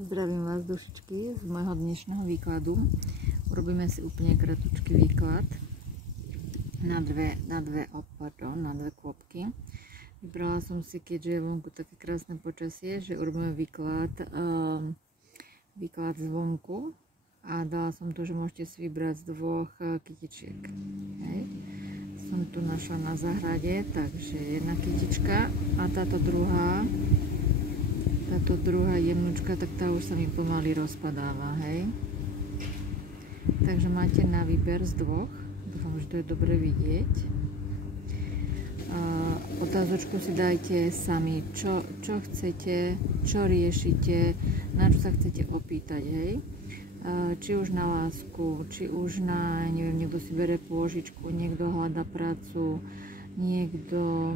Zdravím vás, dušičky, z môjho dnešného výkladu. Urobíme si úplne kratučký výklad na dve kôpky. Vybrala som si, keďže je vonku také krásne počasie, že urobíme výklad zvonku a dala som to, že môžete si vybrať z dvoch kytičiek. Hej. Som tu našla na záhrade, takže jedna kytička a táto druhá jemnučka, tak tá už sa mi pomaly rozpadáva, hej. Takže máte na výber z dvoch, dúfam, že to je dobre vidieť. Otázočku si dajte sami, čo chcete, čo riešite, na čo sa chcete opýtať, hej. Či už na lásku, či už na, neviem, niekto si bere pôžičku, niekto hľadá prácu, niekto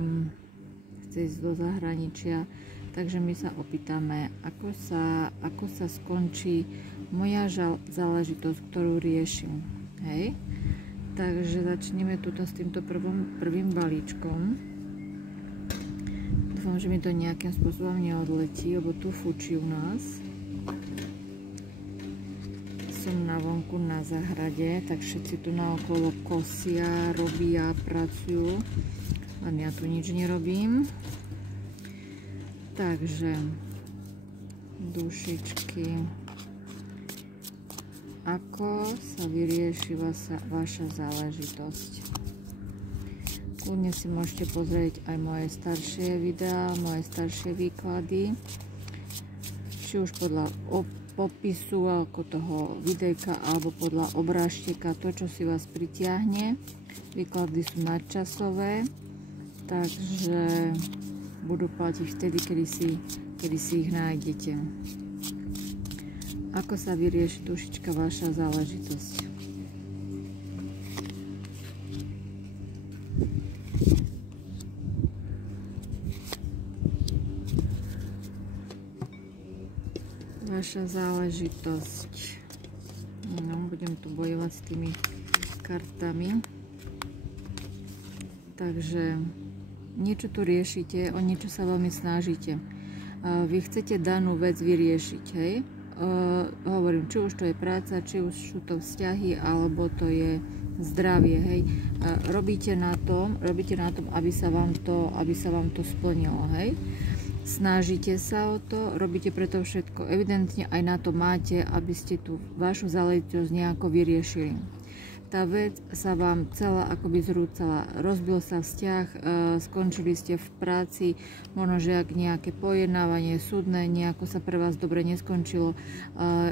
chce ísť do zahraničia. Takže my sa opýtame, ako sa skončí moja záležitosť, ktorú riešim. Hej? Takže začneme tuto s týmto prvým balíčkom. Dúfam, že mi to nejakým spôsobom neodletí, lebo tu fučí u nás. Som na vonku na záhrade, tak všetci tu naokolo kosia, robia, pracujú. Len ja tu nič nerobím. Takže, dušičky, ako sa vyrieši vaša záležitosť? Kľudne si môžete pozrieť aj moje staršie videá, moje staršie výklady, či už podľa popisu ako toho videjka, alebo podľa obrážteka, to, čo si vás pritiahne. Výklady sú nadčasové, takže budú platiť vtedy, kedy si ich nájdete. Ako sa vyrieši, dušička, vaša záležitosť? Vaša záležitosť. No, budem tu bojovať s tými kartami. Takže niečo tu riešite, o niečo sa veľmi snažíte. Vy chcete danú vec vyriešiť, hej? Hovorím, či už to je práca, či už sú to vzťahy, alebo to je zdravie, hej? Robíte na tom, aby sa vám to splnilo, hej? Snažíte sa o to, robíte preto všetko. Evidentne aj na to máte, aby ste tú vašu záležitosť nejako vyriešili. Tá vec sa vám celá akoby zrúcala, rozbil sa vzťah, skončili ste v práci, možno, že ak nejaké pojednávanie súdne, nejako sa pre vás dobre neskončilo,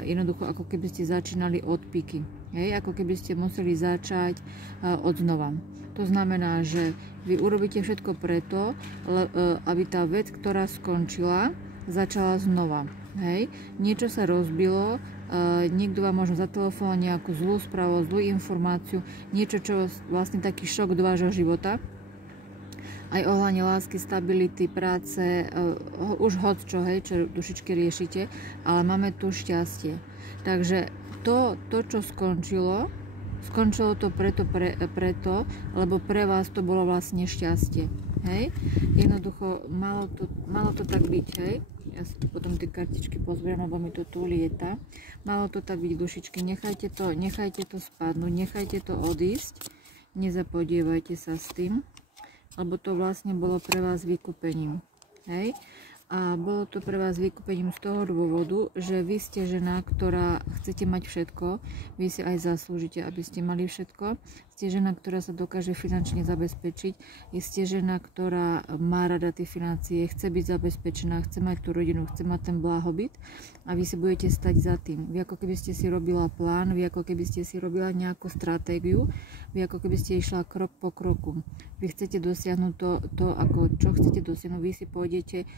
jednoducho ako keby ste začínali od píky, hej? Ako keby ste museli začať od znova. To znamená, že vy urobíte všetko preto, aby tá vec, ktorá skončila, začala znova. Hej? Niečo sa rozbilo, niekto vám možno zatelefonoval nejakú zlú správu, zlú informáciu, niečo, čo vlastne taký šok do vášho života. Aj ohľadne lásky, stability, práce, už hocčo, hej, čo dušičky riešite, ale máme tu šťastie. Takže to čo skončilo to preto, lebo pre vás to bolo vlastne šťastie. Hej? Jednoducho malo to tak byť, hej? Ja si tu potom tie kartičky pozberiem, lebo mi to tu lieta. Malo to tak byť, dušičky, nechajte to spadnúť, nechajte to odísť, nezapodievajte sa s tým, lebo to vlastne bolo pre vás vykúpením. Hej? A bolo to pre vás vykúpením z toho dôvodu, že vy ste žena, ktorá chcete mať všetko, vy si aj zaslúžite, aby ste mali všetko. Ste žena, ktorá sa dokáže finančne zabezpečiť, ste žena, ktorá má rada tie financie, chce byť zabezpečená, chce mať tú rodinu, chce mať ten blahobyt a vy si budete stať za tým. Vy ako keby ste si robila plán, vy ako keby ste si robila nejakú stratégiu, vy ako keby ste išla krok po kroku. Vy chcete dosiahnuť to ako čo chcete dosiahnuť, vy si pôjdete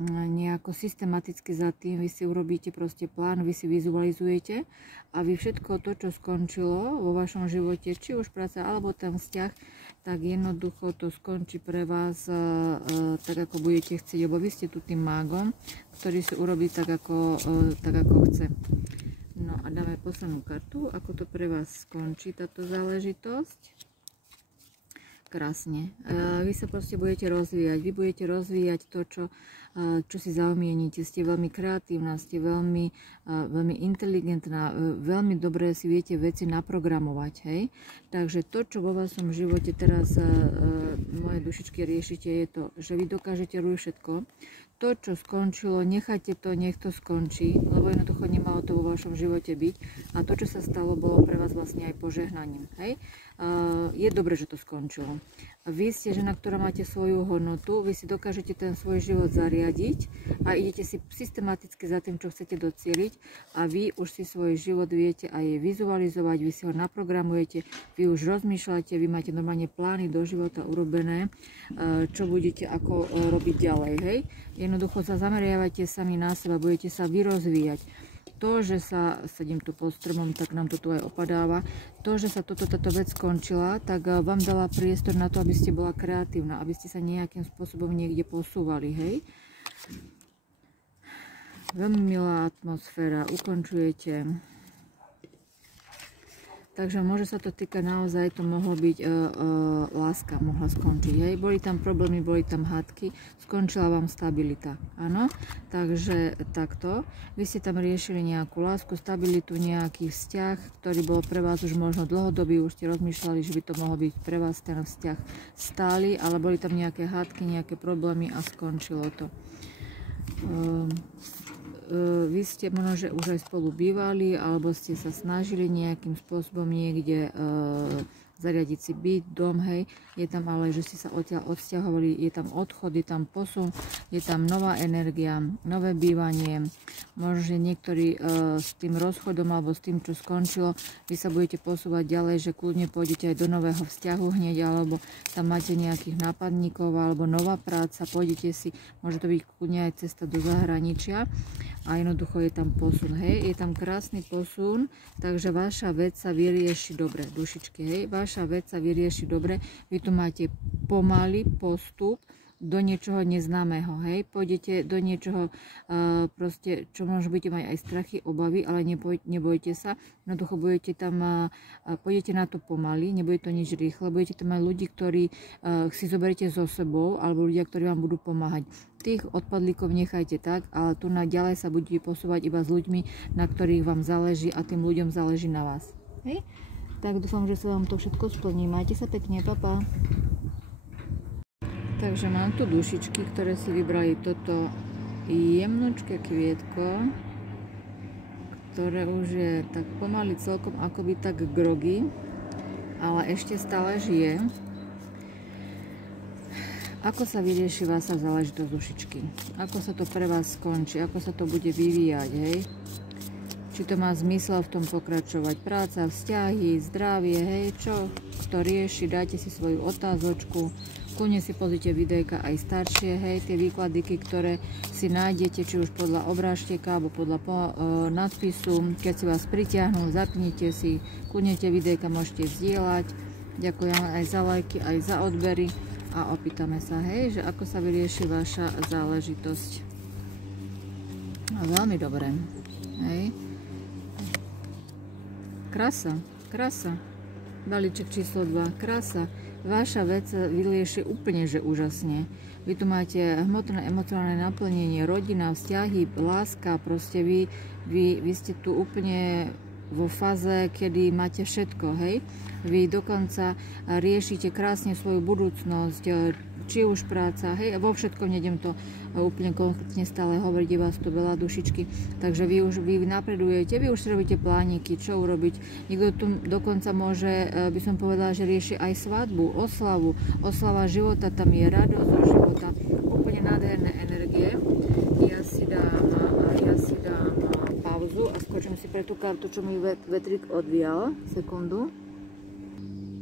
nejako systematicky za tým, vy si urobíte proste plán, vy si vizualizujete a vy všetko to, čo skončilo vo vašom živote, či už práca alebo ten vzťah, tak jednoducho to skončí pre vás tak, ako budete chcieť, lebo vy ste tu tým mágom, ktorý si urobí tak, ako chce. No a dáme poslednú kartu, ako to pre vás skončí táto záležitosť. krásne. Vy sa proste budete rozvíjať. Vy budete rozvíjať to, čo si zaumienite. Ste veľmi kreatívna, ste veľmi inteligentná, veľmi dobre si viete veci naprogramovať. Hej? Takže to, čo vo vašom živote teraz moje dušičky riešite, je to, že vy dokážete robiť všetko. To, čo skončilo, nechajte to, nech to skončí, lebo jednoducho nemalo to vo vašom živote byť. A to, čo sa stalo, bolo pre vás vlastne aj požehnaním. Hej? Je dobre, že to skončilo. Vy ste žena, ktorá máte svoju hodnotu, vy si dokážete ten svoj život zariadiť a idete si systematicky za tým, čo chcete docieliť a vy už si svoj život viete aj vizualizovať, vy si ho naprogramujete, vy už rozmýšľate, vy máte normálne plány do života urobené, čo budete ako robiť ďalej, hej? Jednoducho sa zameriavajte sami na seba, budete sa vyrozvíjať. To, že sedím tu pod stromom, tak nám to tu aj opadáva. To, že sa táto vec skončila, tak vám dala priestor na to, aby ste bola kreatívna, aby ste sa nejakým spôsobom niekde posúvali, hej. Veľmi milá atmosféra, ukončujete. Takže môže sa to týkať naozaj, to mohlo byť láska, mohla skončiť. Hej? Boli tam problémy, boli tam hádky, skončila vám stabilita. Áno? Takže takto. Vy ste tam riešili nejakú lásku, stabilitu, nejaký vzťah, ktorý bol pre vás už možno dlhodobý, už ste rozmýšľali, že by to mohol byť pre vás ten vzťah stály, ale boli tam nejaké hádky, nejaké problémy a skončilo to. Vy ste možno, že už aj spolu bývali, alebo ste sa snažili nejakým spôsobom niekde zariadiť si byt, dom, hej, je tam ale, že ste sa odtiaľ odsťahovali, je tam odchod, je tam posun, je tam nová energia, nové bývanie, možno, že niektorí s tým rozchodom alebo s tým, čo skončilo, vy sa budete posúvať ďalej, že kľudne pôjdete aj do nového vzťahu hneď, alebo tam máte nejakých nápadníkov, alebo nová práca, pôjdete si, môže to byť kľudne aj cesta do zahraničia a jednoducho je tam posun, hej, je tam krásny posun, takže vaša vec sa vyrieši dobre, dušičky, hej, vaša vec sa vyrieši dobre, vy tu máte pomalý postup do niečoho neznámeho, hej, pôjdete do niečoho proste, čo možno budete mať aj strachy, obavy, ale nebojte sa, jednoducho budete tam, pôjdete na to pomaly, nebude to nič rýchle, budete tam mať ľudí, ktorí si zoberiete so sebou, alebo ľudia, ktorí vám budú pomáhať. Tých odpadlíkov nechajte tak, ale tu na ďalej sa budete posúvať iba s ľuďmi, na ktorých vám záleží a tým ľuďom záleží na vás. Hej? Tak dúfam, že sa vám to všetko splní. Majte sa pekne, papa. Takže mám tu dušičky, ktoré si vybrali toto jemnočké kvietko, ktoré už je tak pomaly celkom akoby tak grogy, ale ešte stále žije. Ako sa vyrieši vaša záležitosť, dušičky? Ako sa to pre vás skončí? Ako sa to bude vyvíjať, hej? Či to má zmysel v tom pokračovať? Práca, vzťahy, zdravie, hej? Čo? Kto rieši? Dajte si svoju otázočku. Kľudne si pozrite videjka aj staršie, hej? Tie výkladiky, ktoré si nájdete, či už podľa obrážteka, alebo podľa nadpisu. Keď si vás pritiahnu, zapnite si. Kľudne tie videjka môžete zdieľať. Ďakujem aj za lajky, aj za odbery. A opýtame sa, hej, že ako sa vyrieši vaša záležitosť. A veľmi dobre, hej. Krása, krása. Balíček číslo 2, krása. Vaša vec sa vyrieši úplne, že úžasne. Vy tu máte hmotné, emocionálne naplnenie, rodina, vzťahy, láska, proste vy ste tu úplne vo fáze, kedy máte všetko, hej. Vy dokonca riešite krásne svoju budúcnosť, či už práca, hej, vo všetkom, nejdem to úplne konkrétne stále hovoriť, je vás tu veľa, dušičky, takže vy napredujete, vy už si robíte plániky, čo urobiť. Niekto tu dokonca môže, by som povedala, že rieši aj svadbu, oslavu, oslava života, tam je radosť zo života, úplne nádherné energie. Ja si dám pauzu a skočím si pre tú kartu, čo mi vetrik odvíjal, sekundu.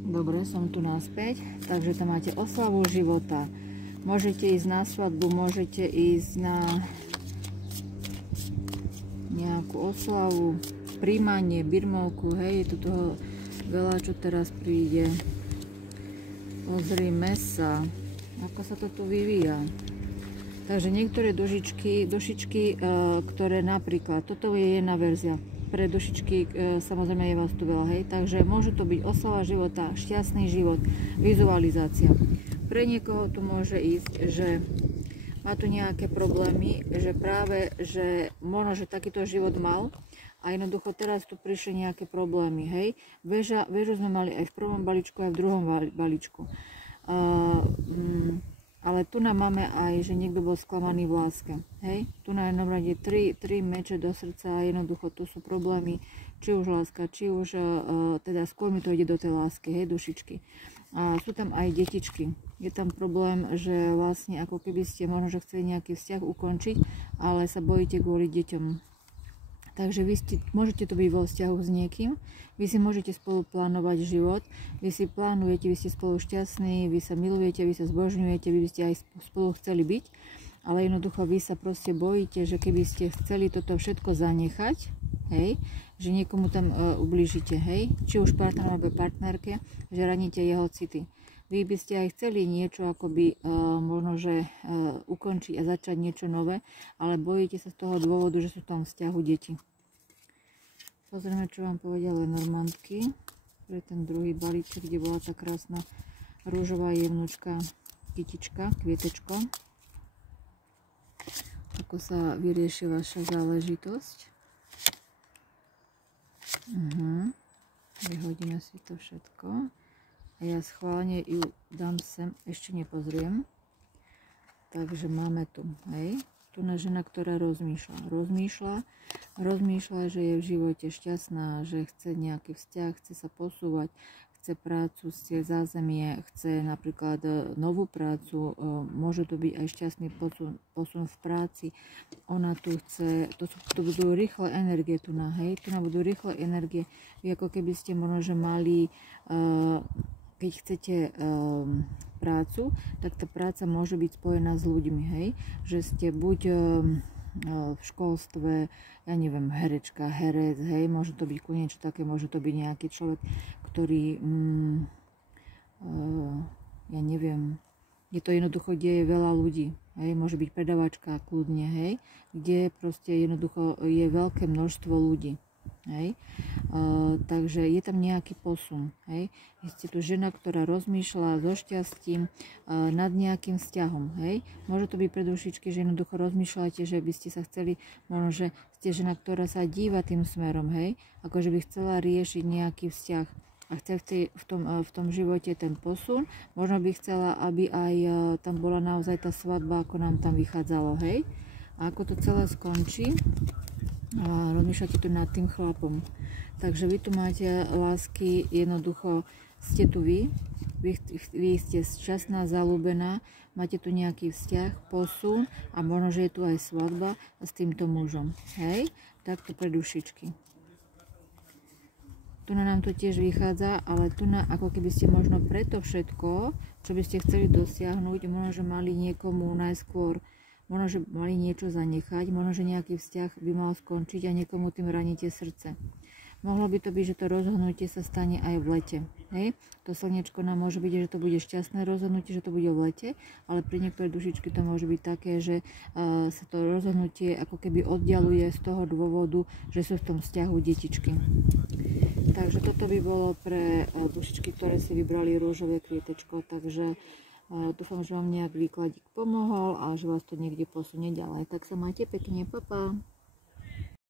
Dobre, som tu naspäť, takže tam máte oslavu života. Môžete ísť na svadbu, môžete ísť na nejakú oslavu, príjmanie, birmovku, hej, je tu toho veľa, čo teraz príde. Pozrime sa, ako sa to tu vyvíja. Takže niektoré dušičky, ktoré napríklad, toto je jedna verzia. pre dušičky, samozrejme je vás tu veľa, hej, takže môže to byť oslava života, šťastný život, vizualizácia. Pre niekoho tu môže ísť, že má tu nejaké problémy, že práve, že možno, že takýto život mal a jednoducho teraz tu prišli nejaké problémy, hej. Väžu sme mali aj v prvom balíčku, aj v druhom balíčku. Ale tu nám máme aj, že niekto bol sklamaný v láske, hej. Tu na jednom rade tri meče do srdca a jednoducho tu sú problémy, či už láska, či už, teda skôr mi to ide do tej lásky, hej, dušičky. A sú tam aj detičky. Je tam problém, že vlastne ako keby ste možno, že chceli nejaký vzťah ukončiť, ale sa bojíte kvôli deťom. Takže vy môžete to byť vo vzťahu s niekým, vy si môžete spolu plánovať život, vy si plánujete, vy ste spolu šťastní, vy sa milujete, vy sa zbožňujete, vy by ste aj spolu chceli byť, ale jednoducho vy sa proste bojíte, že keby ste chceli toto všetko zanechať, hej, že niekomu tam ublížite, hej, či už partnerom alebo partnerke, že raníte jeho city. Vy by ste aj chceli niečo akoby možno, že ukončiť a začať niečo nové, ale bojíte sa z toho dôvodu, že sú v tom vzťahu deti. Pozrieme, čo vám povedia Lenormandky pre ten druhý balíček, kde bola tá krásna rúžová jemnúčka kytička, kvietečka. Ako sa vyrieši vaša záležitosť. Vyhodíme si to všetko. A ja schválne ju dám sem, ešte nepozriem. Takže máme tu, hej, tu na žena, ktorá rozmýšľa, že je v živote šťastná, že chce nejaký vzťah, chce sa posúvať, chce prácu, chce zázemie, chce napríklad novú prácu, môže to byť aj šťastný posun v práci. Ona tu chce, to budú rýchle energie tu na, hej, tu budú rýchle energie, vy ako keby ste možno, že mali keď chcete prácu, tak tá práca môže byť spojená s ľuďmi, hej, že ste buď v školstve, ja neviem, herečka, herec, hej, môže to byť niečo také, môže to byť nejaký človek, ktorý, ja neviem, je to jednoducho, kde je veľa ľudí, hej, môže byť predavačka kľudne, hej, kde proste jednoducho je veľké množstvo ľudí. Hej. Takže je tam nejaký posun, hej. Ste tu žena, ktorá rozmýšľa so šťastím nad nejakým vzťahom, hej. Môže to byť pre dušičky, že jednoducho rozmýšľate, že by ste sa chceli, možno, že ste žena, ktorá sa díva tým smerom, hej, akože by chcela riešiť nejaký vzťah a chce v tom živote ten posun, možno by chcela, aby aj tam bola naozaj tá svadba, ako nám tam vychádzalo, hej. A ako to celé skončí, a rozmýšľate tu nad tým chlapom. Takže vy tu máte lásky, jednoducho ste tu vy ste šťastná, zaľúbená, máte tu nejaký vzťah, posun a možno, že je tu aj svadba s týmto mužom. Hej, takto pre dušičky. Tu nám to tiež vychádza, ale tu ako keby ste možno preto všetko, čo by ste chceli dosiahnuť, možno, že mali niekomu najskôr, možno, že mali niečo zanechať, možno, že nejaký vzťah by mal skončiť a niekomu tým raníte srdce. Mohlo by to byť, že to rozhodnutie sa stane aj v lete. Hej? To slnečko nám môže byť, že to bude šťastné rozhodnutie, že to bude v lete, ale pri niektoré dušičky to môže byť také, že sa to rozhodnutie ako keby oddialuje z toho dôvodu, že sú v tom vzťahu detičky. Takže toto by bolo pre dušičky, ktoré si vybrali rúžové kvietečko, takže dúfam, že vám nejak výkladík pomohol a že vás to niekde posunie ďalej. Tak sa majte pekne, pa pa.